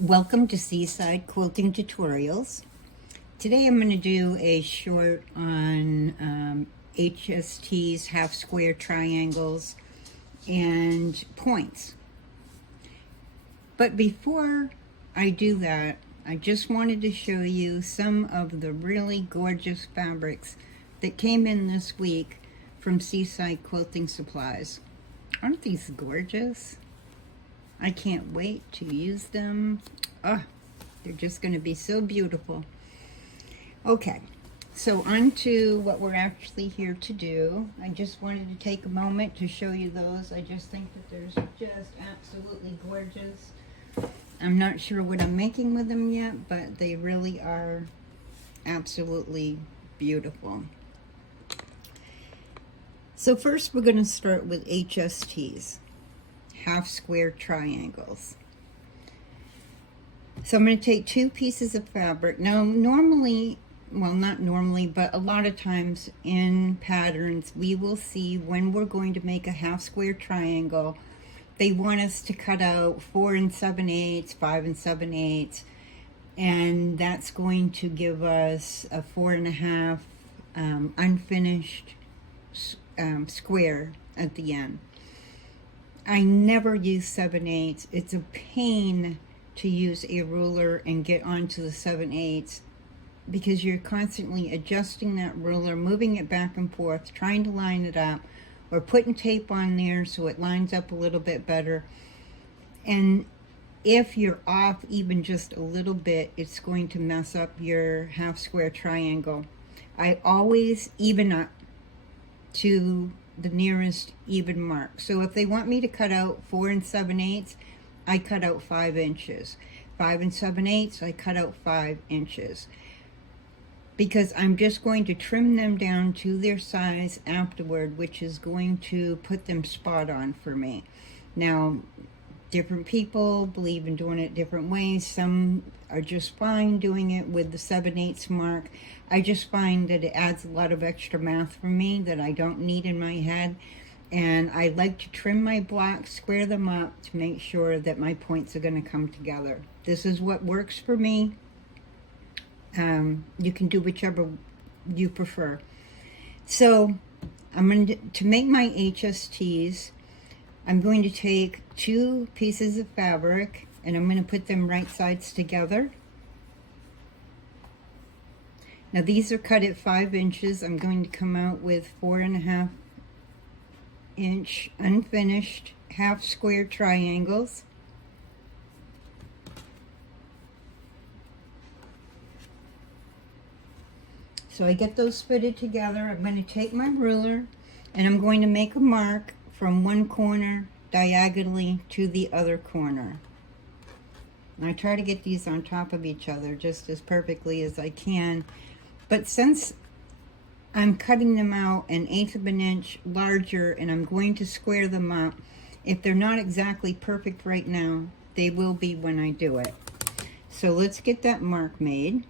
Welcome to Seaside Quilting Tutorials. Today I'm going to do a short on HSTs, half square triangles, and points. But before I do that, I just wanted to show you some of the really gorgeous fabrics that came in this week from Seaside Quilting Supplies. Aren't these gorgeous? I can't wait to use them. Oh, they're just going to be so beautiful. Okay, so on to what we're actually here to do. I just wanted to take a moment to show you those. I just think that they're just absolutely gorgeous. I'm not sure what I'm making with them yet, but they really are absolutely beautiful. So first we're going to start with HSTs. Half square triangles. So I'm going to take two pieces of fabric. Now normally, well not normally, but a lot of times in patterns we will see when we're going to make a half square triangle, they want us to cut out 4 7/8, 5 7/8, and that's going to give us a 4.5 unfinished square at the end. I never use 7/8. It's a pain to use a ruler and get onto the 7/8 because you're constantly adjusting that ruler, moving it back and forth, trying to line it up, or putting tape on there so it lines up a little bit better. And if you're off even just a little bit, it's going to mess up your half square triangle. I always even up to the nearest even mark. So if they want me to cut out 4 7/8, I cut out 5 inches. 5 7/8, I cut out 5 inches. Because I'm just going to trim them down to their size afterward, which is going to put them spot on for me. Now, different people believe in doing it different ways. Some are just fine doing it with the 7/8 mark. I just find that it adds a lot of extra math for me that I don't need in my head. And I like to trim my blocks, square them up to make sure that my points are going to come together. This is what works for me. You can do whichever you prefer. So I'm going to make my HSTs. I'm going to take 2 pieces of fabric and I'm going to put them right sides together. Now these are cut at 5 inches. I'm going to come out with 4.5 inch unfinished half square triangles. So I get those fitted together. I'm going to take my ruler and I'm going to make a mark from one corner diagonally to the other corner. And I try to get these on top of each other just as perfectly as I can. But since I'm cutting them out 1/8 of an inch larger and I'm going to square them up, if they're not exactly perfect right now, they will be when I do it. So let's get that mark made.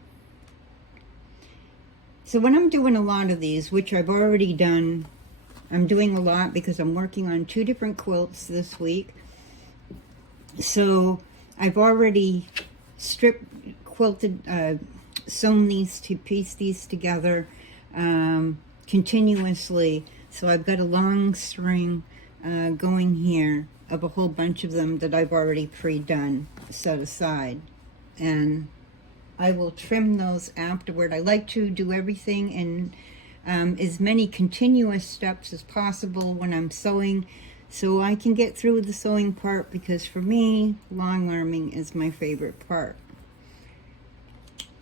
So when I'm doing a lot of these, which I've already done, I'm doing a lot because I'm working on 2 different quilts this week. So I've already quilted, sewn these to piece these together continuously. So I've got a long string going here of a whole bunch of them that I've already pre-done, set aside. And I will trim those afterward. I like to do everything in as many continuous steps as possible when I'm sewing so I can get through the sewing part, because for me, long arming is my favorite part.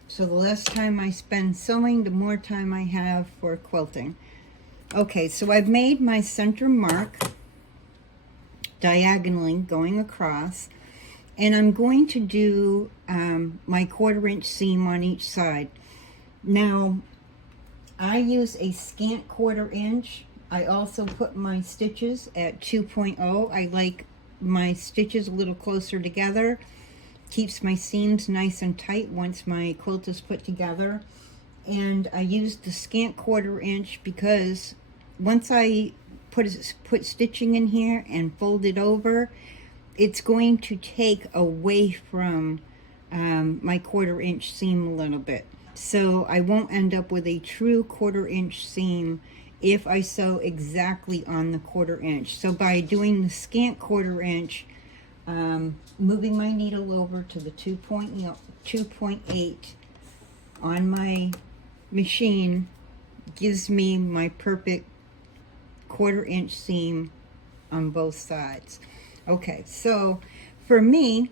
So the less time I spend sewing, the more time I have for quilting. Okay, so I've made my center mark diagonally going across, and I'm going to do my 1/4 inch seam on each side. Now, I use a scant 1/4 inch. I also put my stitches at 2.0. I like my stitches a little closer together. Keeps my seams nice and tight once my quilt is put together. And I used the scant 1/4 inch because once I put stitching in here and fold it over, it's going to take away from my 1/4 inch seam a little bit. So I won't end up with a true 1/4 inch seam if I sew exactly on the 1/4 inch. So by doing the scant 1/4 inch, moving my needle over to the 2.8 on my machine gives me my perfect 1/4 inch seam on both sides. Okay, so for me,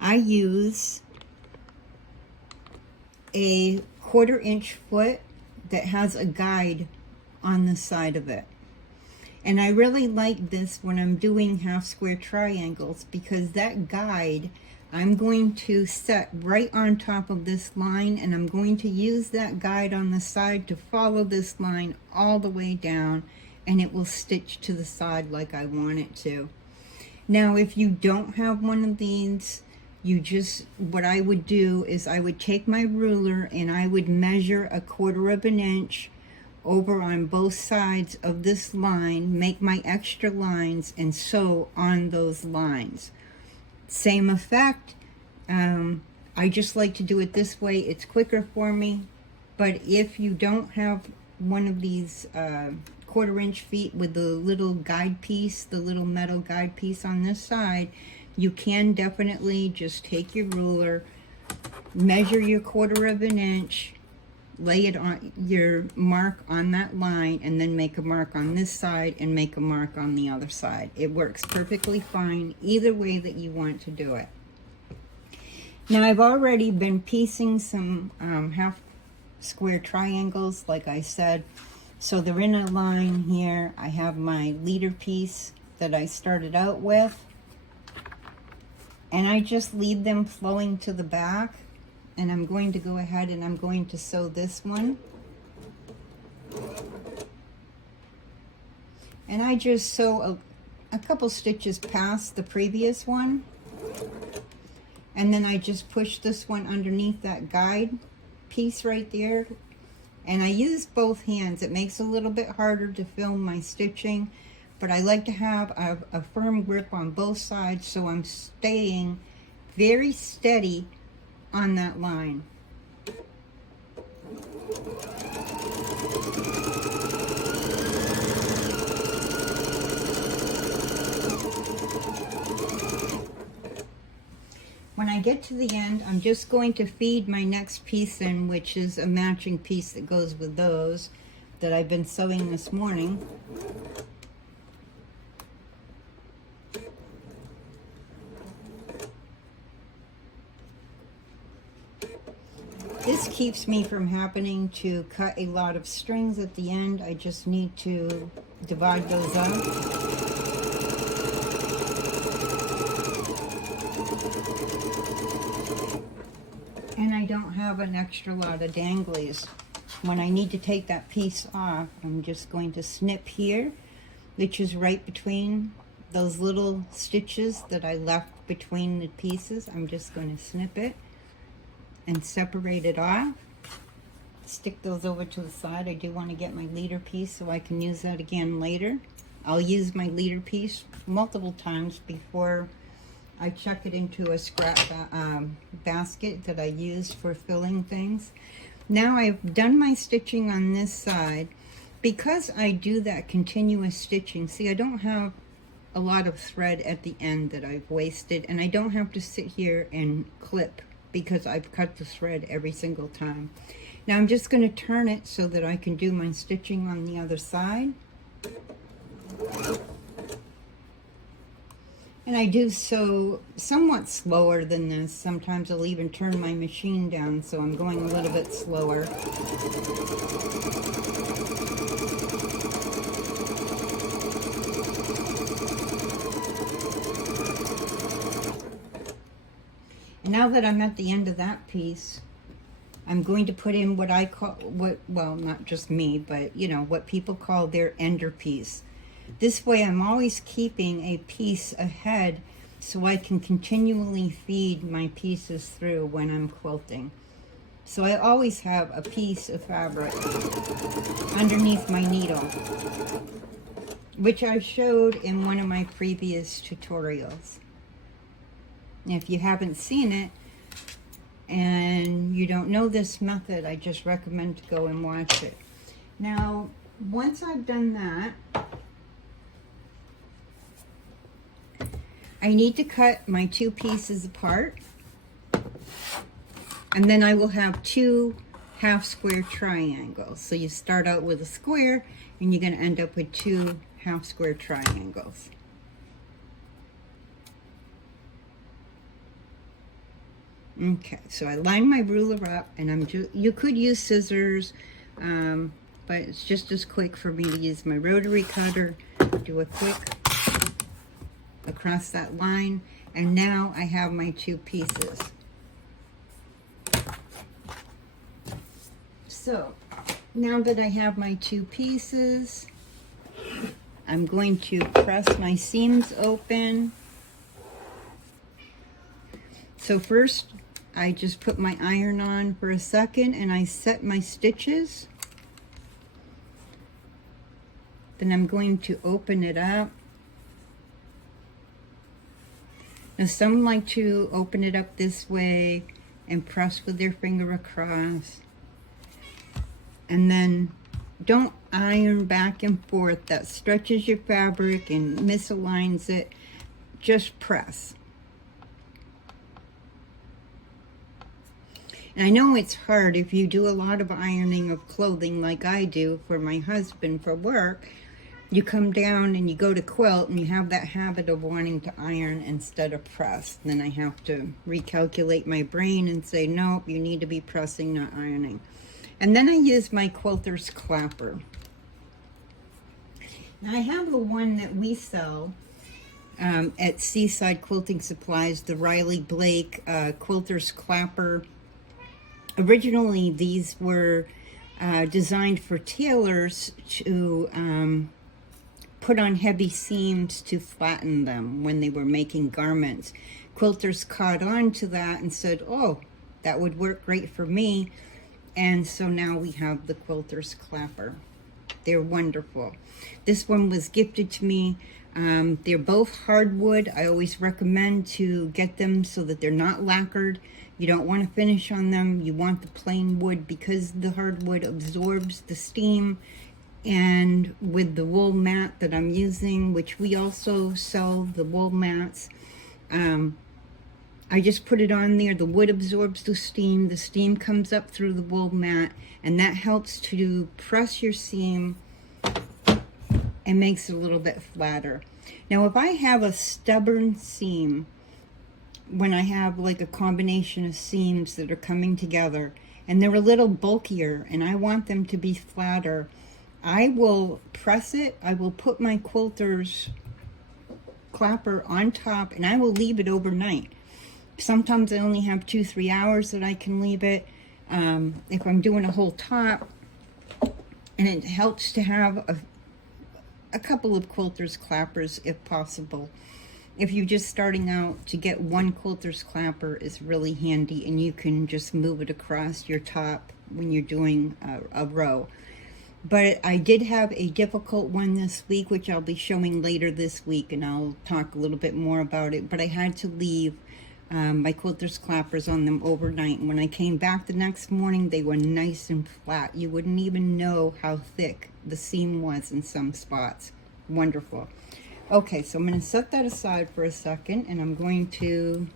I use a 1/4 inch foot that has a guide on the side of it. And I really like this when I'm doing half square triangles, because that guide I'm going to set right on top of this line, and I'm going to use that guide on the side to follow this line all the way down, and it will stitch to the side like I want it to. Now, if you don't have one of these, what I would do is I would take my ruler and I would measure 1/4 inch over on both sides of this line, make my extra lines, and sew on those lines. Same effect. I just like to do it this way. It's quicker for me. But if you don't have one of these 1/4 inch feet with the little guide piece, the little metal guide piece on this side, you can definitely just take your ruler, measure your 1/4 inch, lay it on your mark on that line, and then make a mark on this side and make a mark on the other side. It works perfectly fine either way that you want to do it. Now, I've already been piecing some half square triangles, like I said. So they're in a line here. I have my leader piece that I started out with, and I just leave them flowing to the back. And I'm going to go ahead and I'm going to sew this one. And I just sew a couple stitches past the previous one. And then I just push this one underneath that guide piece right there. And I use both hands. It makes it a little bit harder to film my stitching, but I like to have a firm grip on both sides, so I'm staying very steady on that line. When I get to the end, I'm just going to feed my next piece in, which is a matching piece that goes with those that I've been sewing this morning. This keeps me from having to cut a lot of strings at the end. I just need to divide those up. And I don't have an extra lot of danglies. When I need to take that piece off, I'm just going to snip here, which is right between those little stitches that I left between the pieces. I'm just going to snip it and separate it off. Stick those over to the side. I do want to get my leader piece so I can use that again later. I'll use my leader piece multiple times before I chuck it into a scrap basket that I use for filling things. Now I've done my stitching on this side. Because I do that continuous stitching, see, I don't have a lot of thread at the end that I've wasted, and I don't have to sit here and clip because I've cut the thread every single time. Now I'm just going to turn it so that I can do my stitching on the other side. And I do so somewhat slower than this. Sometimes I'll even turn my machine down so I'm going a little bit slower. And now that I'm at the end of that piece, I'm going to put in what I call, well, not just me, but you know, what people call their ender piece. This way I'm always keeping a piece ahead so I can continually feed my pieces through when I'm quilting. So I always have a piece of fabric underneath my needle, which I showed in one of my previous tutorials. If you haven't seen it and you don't know this method, I just recommend to go and watch it. Now, once I've done that, I need to cut my 2 pieces apart, and then I will have 2 half square triangles. So you start out with a square and you're going to end up with 2 half square triangles. Okay, so I line my ruler up, and you could use scissors, but it's just as quick for me to use my rotary cutter, do a quick across that line, and now I have my 2 pieces. So now that I have my 2 pieces, I'm going to press my seams open. So first, I just put my iron on for a second and I set my stitches. Then I'm going to open it up. Now some like to open it up this way and press with their finger across. And then don't iron back and forth. That stretches your fabric and misaligns it. Just press. And I know it's hard if you do a lot of ironing of clothing like I do for my husband for work. You come down and you go to quilt and you have that habit of wanting to iron instead of press. Then I have to recalculate my brain and say, nope, you need to be pressing, not ironing. And then I use my quilter's clapper. Now I have the one that we sell at Seaside Quilting Supplies, the Riley Blake quilter's clapper. Originally, these were designed for tailors to put on heavy seams to flatten them when they were making garments. Quilters caught on to that and said, oh, that would work great for me. And so now we have the quilter's clapper. They're wonderful. This one was gifted to me. They're both hardwood. I always recommend to get them so that they're not lacquered. You don't want to finish on them. You want the plain wood because the hardwood absorbs the steam. And with the wool mat that I'm using, which we also sell the wool mats, I just put it on there. The wood absorbs the steam comes up through the wool mat, and that helps to press your seam and makes it a little bit flatter. Now if I have a stubborn seam, when I have like a combination of seams that are coming together and they're a little bulkier and I want them to be flatter, I will press it. I will put my quilter's clapper on top and I will leave it overnight. Sometimes I only have 2-3 hours that I can leave it. If I'm doing a whole top, and it helps to have a couple of quilter's clappers if possible. If you're just starting out, to get one quilter's clapper is really handy, and you can just move it across your top when you're doing a row. But I did have a difficult one this week, which I'll be showing later this week, and I'll talk a little bit more about it. But I had to leave my quilter's clappers on them overnight, and when I came back the next morning, they were nice and flat. You wouldn't even know how thick the seam was in some spots. Wonderful. Okay, so I'm going to set that aside for a second, and I'm going to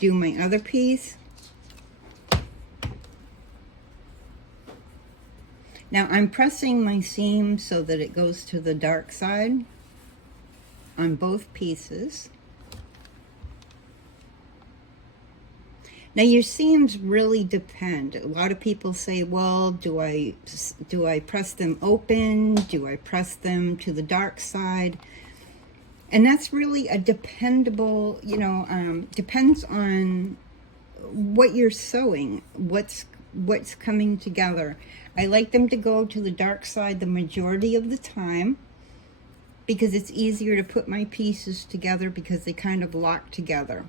do my other piece. Now I'm pressing my seam so that it goes to the dark side on both pieces. Now your seams really depend. A lot of people say, well, do I press them open? Do I press them to the dark side? And that's really a dependable, depends on what you're sewing, what's coming together. I like them to go to the dark side the majority of the time because it's easier to put my pieces together because they kind of lock together.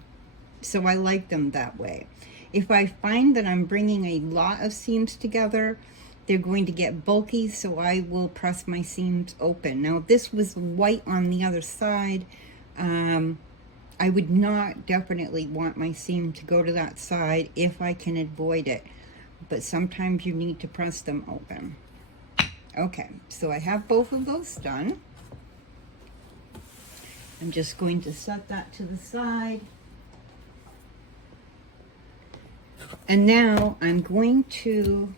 So I like them that way. If I find that I'm bringing a lot of seams together, they're going to get bulky, so I will press my seams open. Now, if this was white on the other side, I I would not definitely want my seam to go to that side if I can avoid it. But sometimes you need to press them open. Okay, so I have both of those done. I'm just going to set that to the side. And now I'm going to,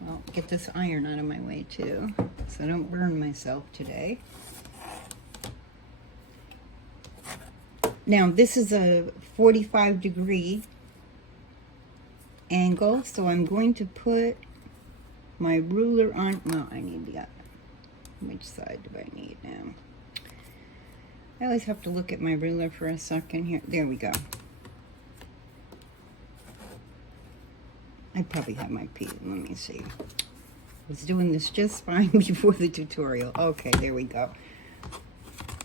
well, get this iron out of my way too, so I don't burn myself today. Now this is a 45-degree angle, so I'm going to put my ruler on. Well, I need the, which side do I need now? I always have to look at my ruler for a second here. There we go. I probably have my piece. Let me see. I was doing this just fine before the tutorial. Okay, there we go.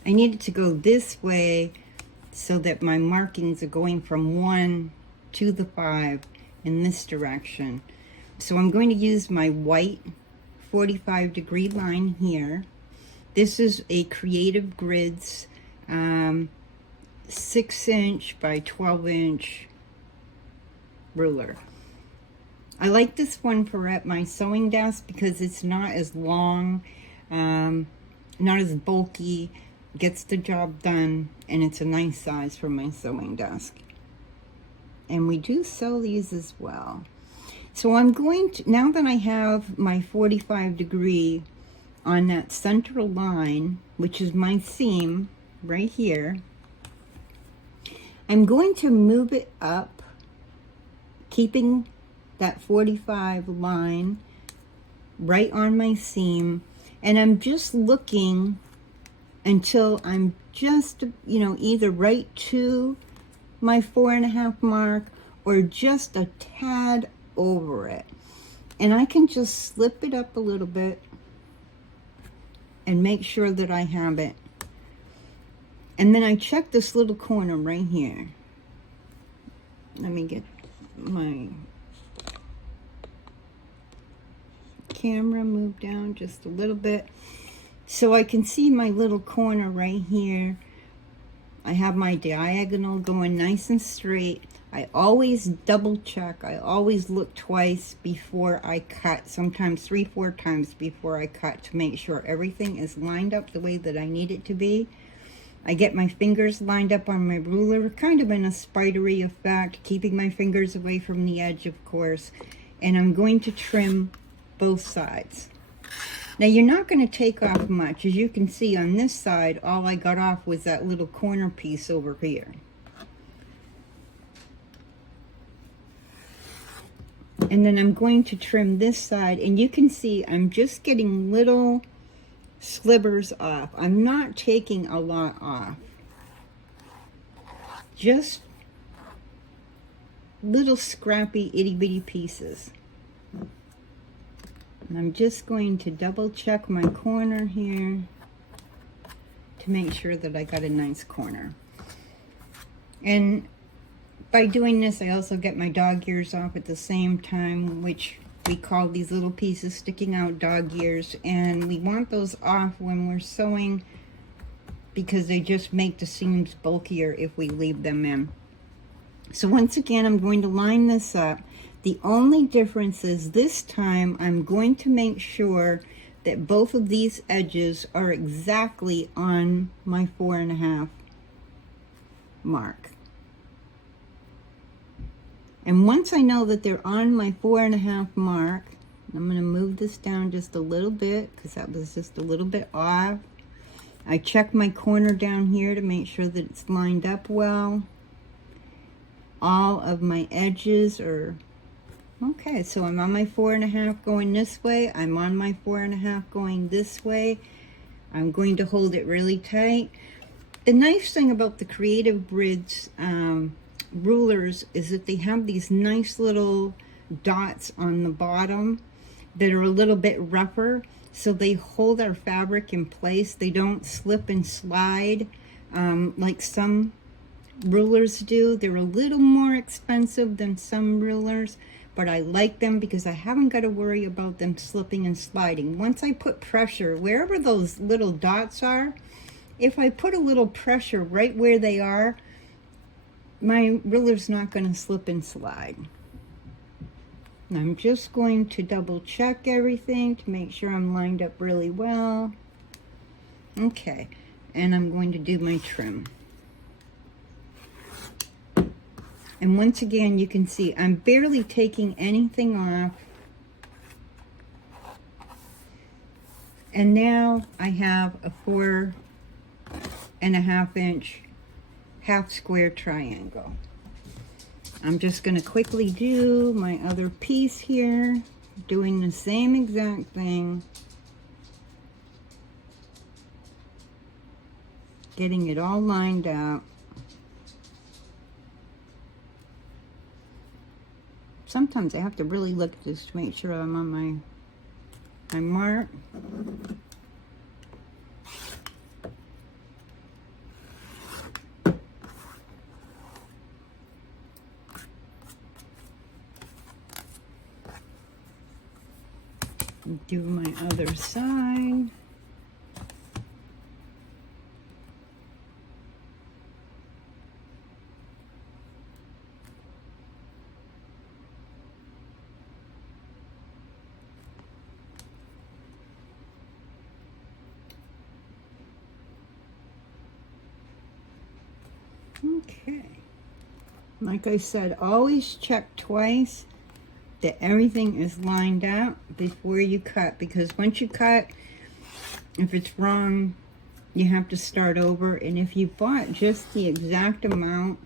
I needed to go this way so that my markings are going from 1 to the 5 in this direction. So I'm going to use my white 45-degree line here. This is a Creative Grids 6-inch by 12-inch ruler. I like this one for at my sewing desk because it's not as long, not as bulky, gets the job done, and it's a nice size for my sewing desk. And we do sew these as well. So I'm going to, now that I have my 45-degree on that central line, which is my seam right here, I'm going to move it up, keeping that 45 line right on my seam, and I'm just looking until I'm just, you know, either right to my 4.5 mark or just a tad over it. And I can just slip it up a little bit and make sure that I have it. And then I check this little corner right here. Let me get my camera moved down just a little bit so I can see my little corner right here. I have my diagonal going nice and straight. I always double check. I always look twice before I cut, sometimes 3-4 times before I cut, to make sure everything is lined up the way that I need it to be. I get my fingers lined up on my ruler, kind of in a spidery effect, keeping my fingers away from the edge, of course. And I'm going to trim both sides. Now you're not going to take off much. As you can see on this side, all I got off was that little corner piece over here. And then I'm going to trim this side, and you can see I'm just getting little slivers off. I'm not taking a lot off. Just little scrappy itty bitty pieces. And I'm just going to double check my corner here to make sure that I got a nice corner. And by doing this, I also get my dog ears off at the same time, which we call these little pieces sticking out dog ears. And we want those off when we're sewing because they just make the seams bulkier if we leave them in. So once again, I'm going to line this up. The only difference is this time I'm going to make sure that both of these edges are exactly on my 4.5 mark. And once I know that they're on my 4.5 mark, I'm going to move this down just a little bit because that was just a little bit off. I check my corner down here to make sure that it's lined up well. All of my edges are okay, so I'm on my 4.5 going this way. I'm on my 4.5 going this way. I'm going to hold it really tight. The nice thing about the Creative Grids rulers is that they have these nice little dots on the bottom that are a little bit rougher, so they hold our fabric in place. They don't slip and slide like some rulers do. They're a little more expensive than some rulers, but I like them because I haven't got to worry about them slipping and sliding. Once I put pressure, wherever those little dots are, if I put a little pressure right where they are, my ruler's not going to slip and slide. And I'm just going to double check everything to make sure I'm lined up really well. Okay, and I'm going to do my trim. And once again, you can see I'm barely taking anything off. And now I have a 4.5 inch half square triangle. I'm just going to quickly do my other piece here, doing the same exact thing. Getting it all lined up. Sometimes I have to really look at this to make sure I'm on my mark. Do my other side. Okay. Like I said, always check twice that everything is lined up before you cut, because once you cut, if it's wrong, you have to start over. And if you bought just the exact amount,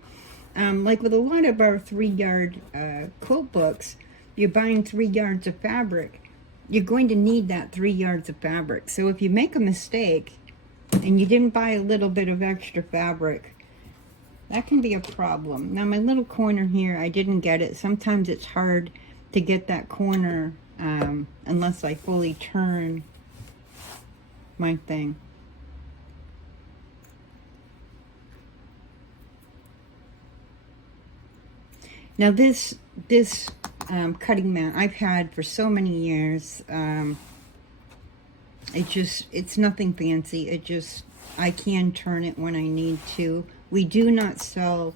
like with a lot of our 3-yard quilt books, you're buying 3 yards of fabric. You're going to need that 3 yards of fabric. So if you make a mistake and you didn't buy a little bit of extra fabric, that can be a problem. Now my little corner here, I didn't get it. Sometimes it's hard to get that corner unless I fully turn my thing. Now this cutting mat I've had for so many years. It's nothing fancy. I can turn it when I need to. We do not sell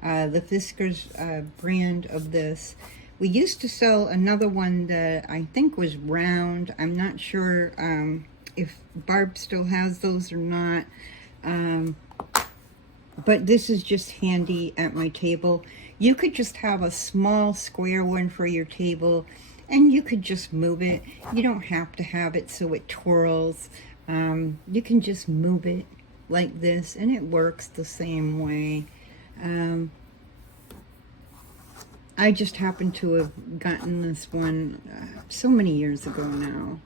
the Fisker's brand of this. We used to sell another one that I think was round. I'm not sure if Barb still has those or not. But this is just handy at my table. You could just have a small square one for your table, and you could just move it. You don't have to have it so it twirls. You can just move it like this, and it works the same way. I just happened to have gotten this one so many years ago now.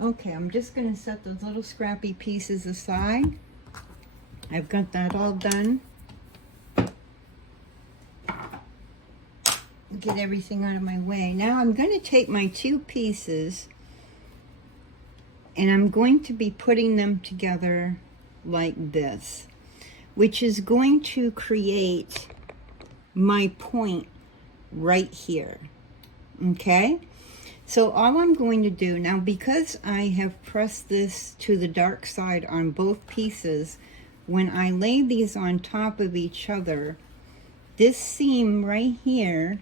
Okay, I'm just going to set those little scrappy pieces aside. I've got that all done. Get everything out of my way. Now I'm going to take my 2 pieces and I'm going to be putting them together like this, which is going to create my point right here. Okay, so all I'm going to do now, because I have pressed this to the dark side on both pieces, when I lay these on top of each other, this seam right here,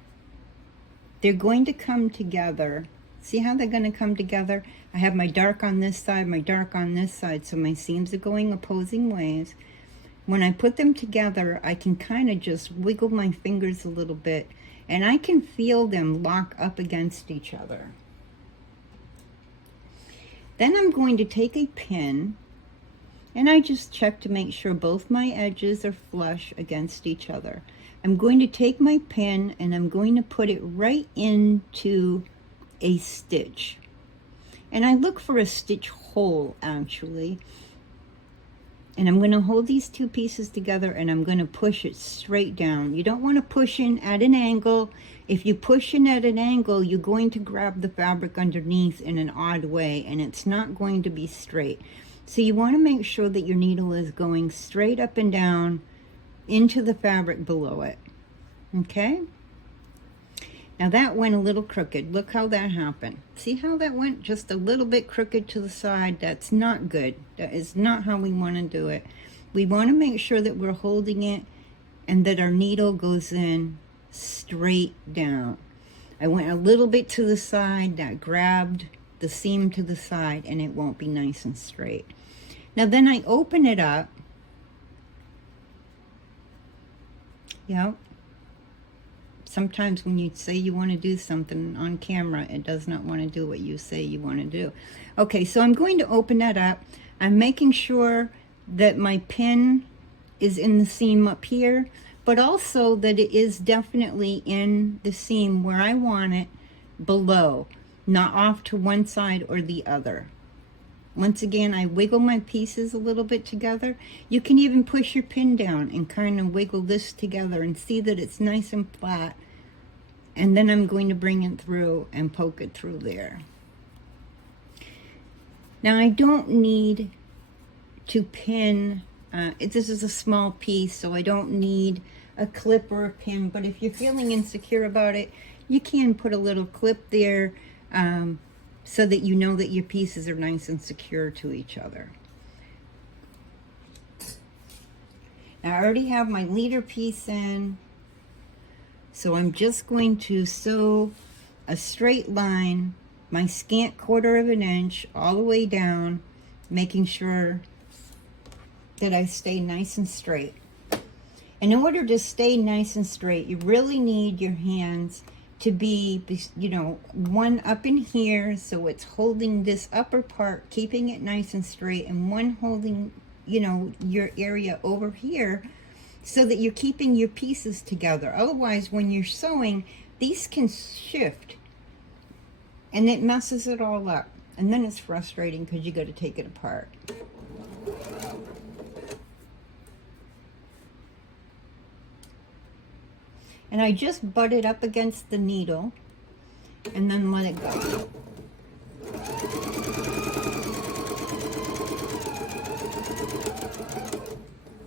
they're going to come together. See how they're going to come together? I have my dark on this side, my dark on this side, so my seams are going opposing ways. When I put them together, I can kind of just wiggle my fingers a little bit, and I can feel them lock up against each other. Then I'm going to take a pin, and I just check to make sure both my edges are flush against each other. I'm going to take my pin and I'm going to put it right into a stitch. And I look for a stitch hole, actually. And I'm going to hold these 2 pieces together and I'm going to push it straight down. You don't want to push in at an angle. If you push in at an angle, you're going to grab the fabric underneath in an odd way, and it's not going to be straight. So you want to make sure that your needle is going straight up and down into the fabric below it. Okay? Now that went a little crooked. Look how that happened. See how that went just a little bit crooked to the side? That's not good. That is not how we want to do it. We want to make sure that we're holding it and that our needle goes in straight down. I went a little bit to the side, that grabbed the seam to the side, and it won't be nice and straight. Now then I open it up. Yep. Sometimes when you say you want to do something on camera, it does not want to do what you say you want to do. Okay, so I'm going to open that up. I'm making sure that my pin is in the seam up here, but also that it is definitely in the seam where I want it, below, not off to one side or the other. Once again, I wiggle my pieces a little bit together. You can even push your pin down and kind of wiggle this together and see that it's nice and flat. And then I'm going to bring it through and poke it through there. Now I don't need to pin, this is a small piece, so I don't need a clip or a pin, but if you're feeling insecure about it, you can put a little clip there, so that you know that your pieces are nice and secure to each other. Now I already have my leader piece in, so I'm just going to sew a straight line, my scant 1/4 of an inch all the way down, making sure that I stay nice and straight. And in order to stay nice and straight, you really need your hands to be, you know, one up in here, so it's holding this upper part, keeping it nice and straight, and one holding, you know, your area over here, so that you're keeping your pieces together. Otherwise, when you're sewing, these can shift, and it messes it all up. And then it's frustrating because you got to take it apart. And I just butt it up against the needle and then let it go.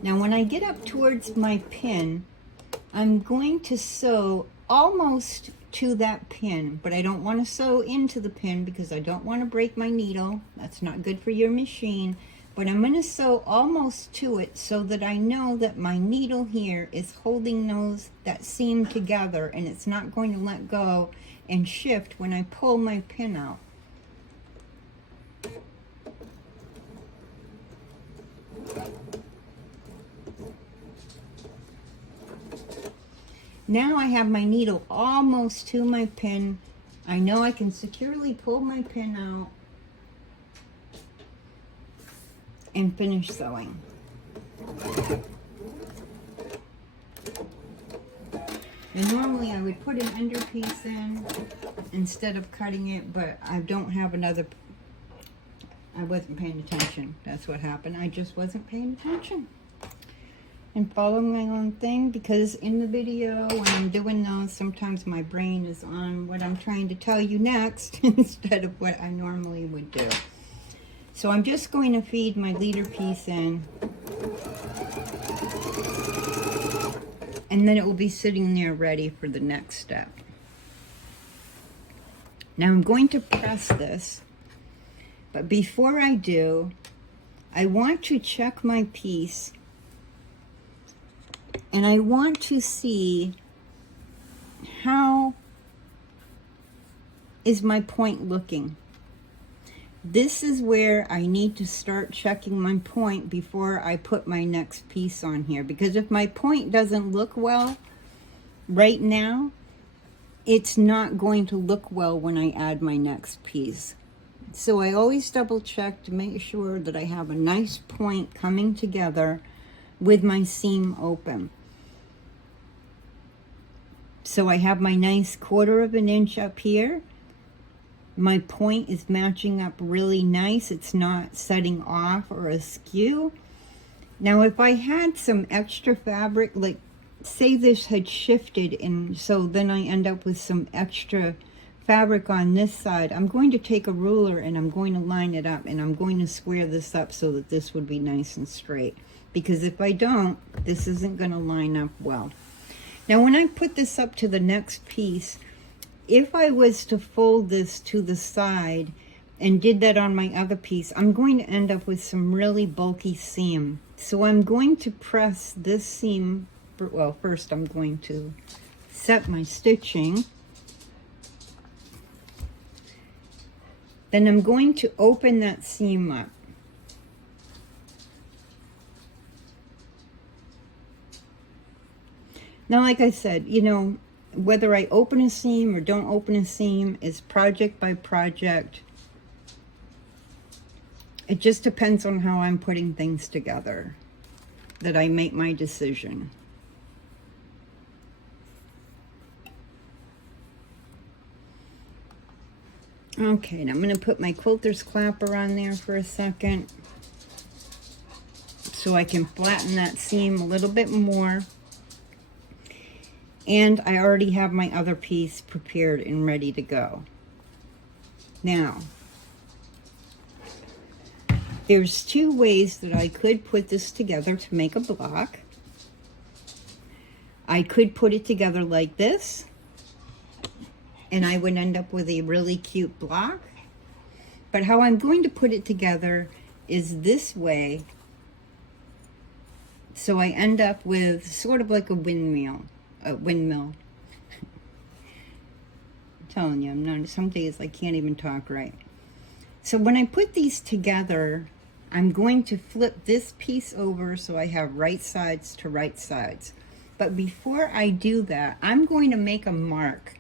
Now when I get up towards my pin, I'm going to sew almost to that pin, but I don't want to sew into the pin because I don't want to break my needle. That's not good for your machine. But I'm going to sew almost to it so that I know that my needle here is holding that seam together, and it's not going to let go and shift when I pull my pin out. Now I have my needle almost to my pin. I know I can securely pull my pin out and finish sewing. And normally I would put an under piece in instead of cutting it, but I don't have another. I wasn't paying attention. That's what happened. I just wasn't paying attention and following my own thing, because in the video when I'm doing those, sometimes my brain is on what I'm trying to tell you next instead of what I normally would do. So I'm just going to feed my leader piece in, and then it will be sitting there ready for the next step. Now I'm going to press this, but before I do, I want to check my piece, and I want to see how is my point looking. This is where I need to start checking my point before I put my next piece on here, because if my point doesn't look well right now, it's not going to look well when I add my next piece. So I always double check to make sure that I have a nice point coming together with my seam open. So I have my nice 1/4 of an inch up here. My point is matching up really nice. It's not setting off or askew. Now if I had some extra fabric, like say this had shifted, and so then I end up with some extra fabric on this side, I'm going to take a ruler and I'm going to line it up, and I'm going to square this up so that this would be nice and straight, because if I don't, this isn't going to line up well. Now when I put this up to the next piece, if I was to fold this to the side and did that on my other piece, I'm going to end up with some really bulky seam. So I'm going to press this seam, well, first I'm going to set my stitching. Then I'm going to open that seam up. Now, like I said, you know, whether I open a seam or don't open a seam is project by project. It just depends on how I'm putting things together that I make my decision. Okay, and I'm going to put my quilter's clapper on there for a second so I can flatten that seam a little bit more. And I already have my other piece prepared and ready to go. Now, there's two ways that I could put this together to make a block. I could put it together like this, and I would end up with a really cute block. But how I'm going to put it together is this way. So I end up with sort of like a windmill. I'm telling you, some days I can't even talk right. So when I put these together, I'm going to flip this piece over so I have right sides to right sides. But before I do that, I'm going to make a mark.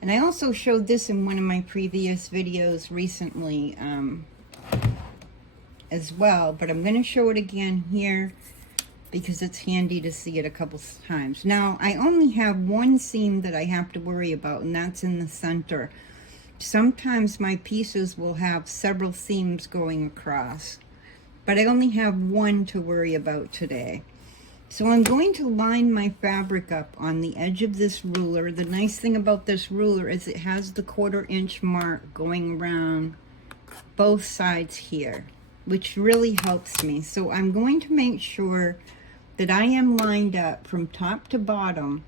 And I also showed this in one of my previous videos recently as well, but I'm going to show it again here because it's handy to see it a couple times. Now, I only have one seam that I have to worry about, and that's in the center. Sometimes my pieces will have several seams going across, but I only have one to worry about today. So I'm going to line my fabric up on the edge of this ruler. The nice thing about this ruler is it has the 1/4 inch mark going around both sides here, which really helps me. So I'm going to make sure that I am lined up from top to bottom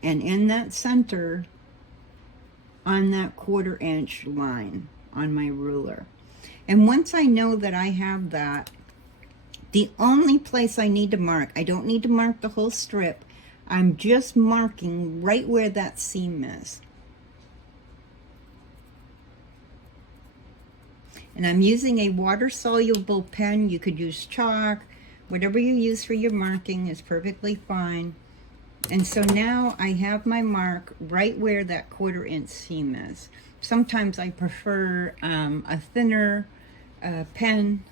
and in that center on that 1/4 inch line on my ruler. And once I know that I have that, the only place I need to mark, I don't need to mark the whole strip, I'm just marking right where that seam is. And I'm using a water-soluble pen. You could use chalk. Whatever you use for your marking is perfectly fine. And so now I have my mark right where that 1/4 inch seam is. Sometimes I prefer a thinner pen,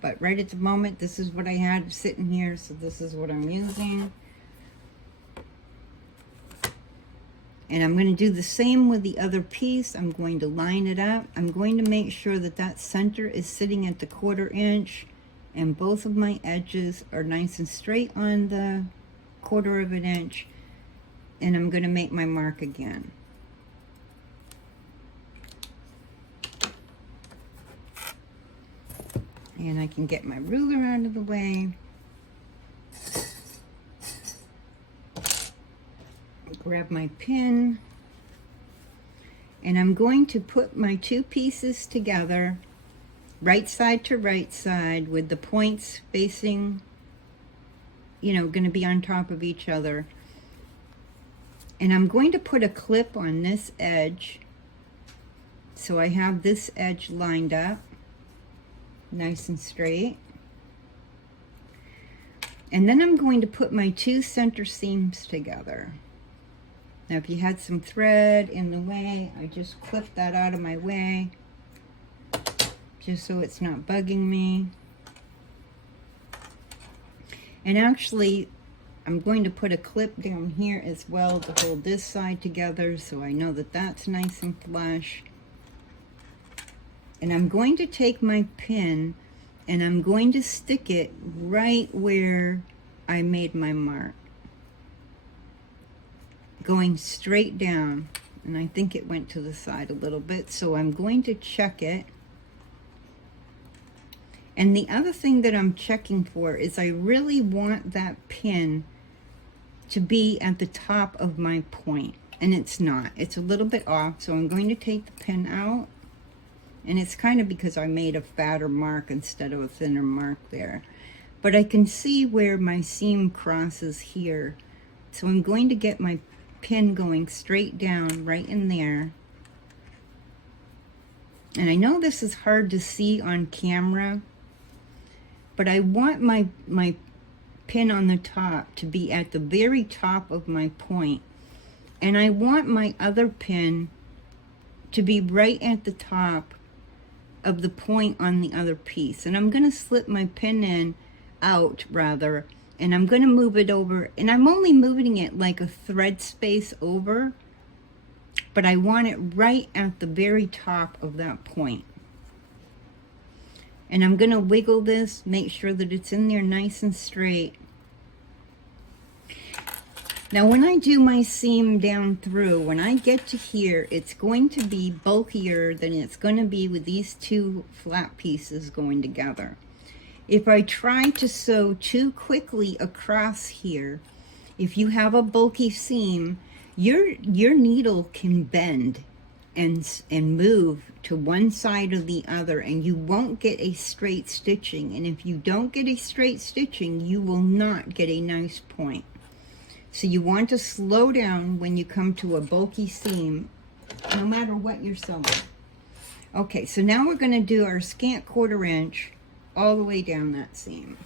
but right at the moment, this is what I had sitting here, so this is what I'm using. And I'm going to do the same with the other piece. I'm going to line it up. I'm going to make sure that that center is sitting at the 1/4 inch and both of my edges are nice and straight on the 1/4 of an inch. And I'm going to make my mark again. And I can get my ruler out of the way. Grab my pin. And I'm going to put my two pieces together, right side to right side, with the points facing, you know, going to be on top of each other. And I'm going to put a clip on this edge. So I have this edge lined up, nice and straight. And then I'm going to put my two center seams together. Now, if you had some thread in the way, I just clip that out of my way, just so it's not bugging me. And actually, I'm going to put a clip down here as well to hold this side together, so I know that that's nice and flush. And I'm going to take my pin and I'm going to stick it right where I made my mark, going straight down. And I think it went to the side a little bit, so I'm going to check it. And the other thing that I'm checking for is I really want that pin to be at the top of my point. and it's not. It's a little bit off, so I'm going to take the pin out. And it's kind of because I made a fatter mark instead of a thinner mark there. But I can see where my seam crosses here. So I'm going to get my pin going straight down right in there. And I know this is hard to see on camera, but I want my pin on the top to be at the very top of my point. And I want my other pin to be right at the top of the point on the other piece. And I'm going to slip my pin out, and I'm going to move it over. And I'm only moving it like a thread space over, but I want it right at the very top of that point. And I'm going to wiggle this, make sure that it's in there nice and straight. Now when I do my seam down through, when I get to here, it's going to be bulkier than it's going to be with these two flat pieces going together. If I try to sew too quickly across here, if you have a bulky seam, your needle can bend and move to one side or the other, and you won't get a straight stitching. And if you don't get a straight stitching, you will not get a nice point. So you want to slow down when you come to a bulky seam, no matter what you're sewing. Okay, so now we're going to do our scant 1/4 inch all the way down that seam.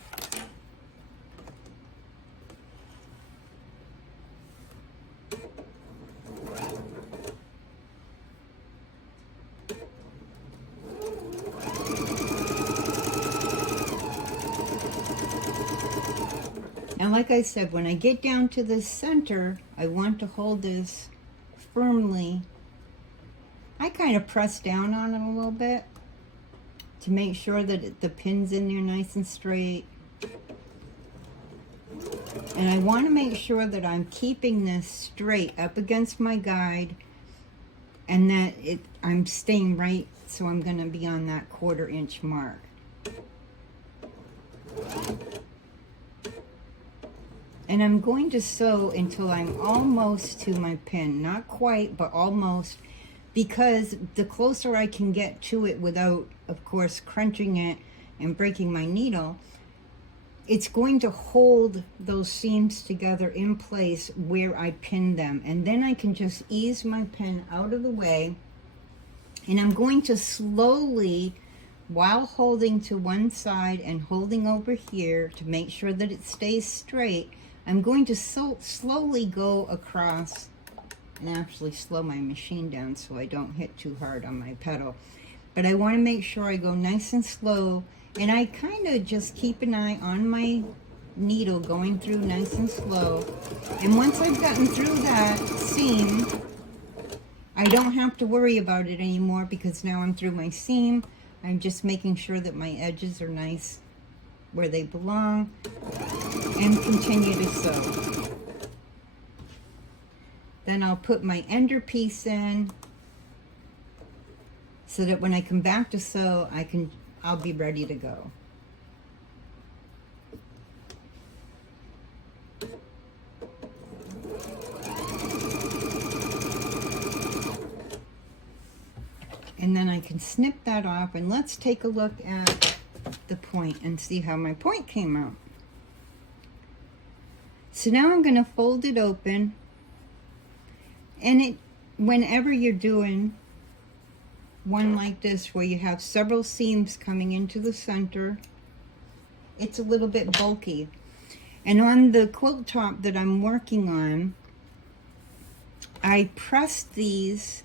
Now, like I said, when I get down to the center, I want to hold this firmly. I kind of press down on it a little bit to make sure that the pin's in there nice and straight. And I want to make sure that I'm keeping this straight up against my guide, and that I'm staying right, so I'm going to be on that 1/4 inch mark. And I'm going to sew until I'm almost to my pin. Not quite, but almost, because the closer I can get to it without, of course, crunching it and breaking my needle, it's going to hold those seams together in place where I pin them. And then I can just ease my pin out of the way. And I'm going to slowly, while holding to one side and holding over here to make sure that it stays straight, I'm going to slowly go across, and actually slow my machine down so I don't hit too hard on my pedal. But I want to make sure I go nice and slow, and I kind of just keep an eye on my needle going through nice and slow. And once I've gotten through that seam, I don't have to worry about it anymore, because now I'm through my seam. I'm just making sure that my edges are nice where they belong, and continue to sew. Then I'll put my ender piece in so that when I come back to sew, I'll be ready to go. And then I can snip that off, and let's take a look at the point and see how my point came out. So now I'm going to fold it open, and whenever you're doing one like this where you have several seams coming into the center, it's a little bit bulky. And on the quilt top that I'm working on, I pressed these.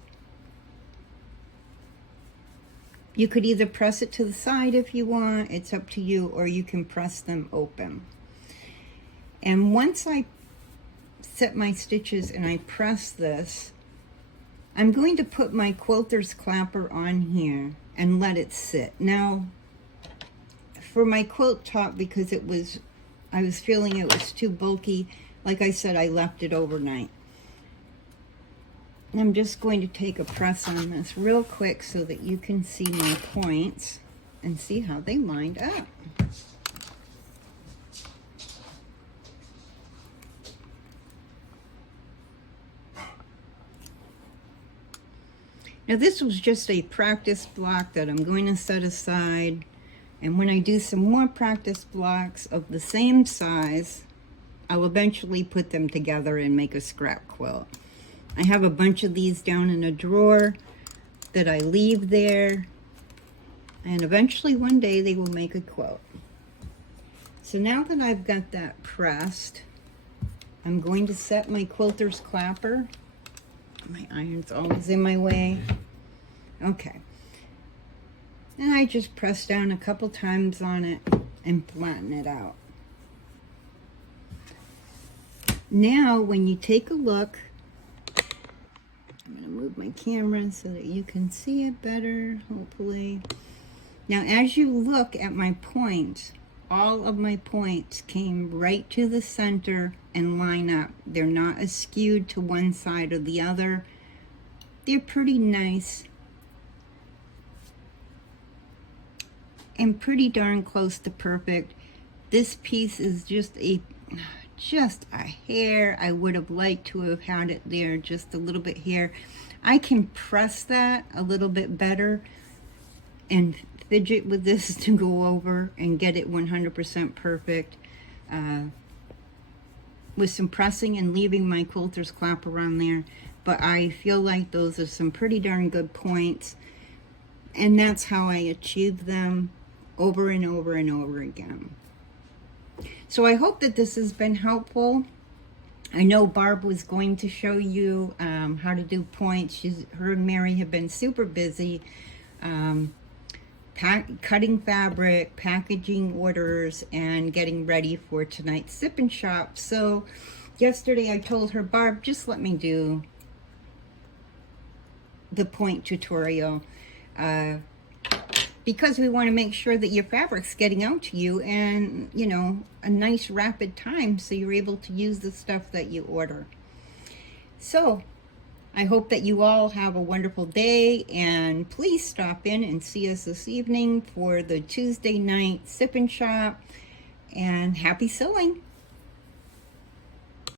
You could either press it to the side if you want, it's up to you, or you can press them open. And once I set my stitches and I press this, I'm going to put my quilter's clapper on here and let it sit. Now, for my quilt top, because I was feeling it was too bulky, like I said, I left it overnight. I'm just going to take a press on this real quick so that you can see my points and see how they lined up. Now this was just a practice block that I'm going to set aside, and when I do some more practice blocks of the same size, I'll eventually put them together and make a scrap quilt. I have a bunch of these down in a drawer that I leave there, and eventually one day they will make a quilt. So now that I've got that pressed, I'm going to set my quilter's clapper. My iron's always in my way. Okay. And I just press down a couple times on it and flatten it out. Now, when you take a look, I'm going to move my camera so that you can see it better, hopefully. Now, as you look at my points, all of my points came right to the center and line up. They're not askewed to one side or the other. They're pretty nice and pretty darn close to perfect. This piece is just a hair. I would have liked to have had it there just a little bit here. I can press that a little bit better and fidget with this to go over and get it 100% perfect with some pressing and leaving my quilter's clapper on there. But I feel like those are some pretty darn good points, and that's how I achieve them over and over and over again. So I hope that this has been helpful. I know Barb was going to show you how to do points. Her and Mary have been super busy cutting fabric, packaging orders, and getting ready for tonight's Sip and Shop. So yesterday I told her, Barb, just let me do the point tutorial because we want to make sure that your fabric's getting out to you and, you know, a nice rapid time so you're able to use the stuff that you order. So I hope that you all have a wonderful day, and please stop in and see us this evening for the Tuesday night Sip and Shop, and happy sewing.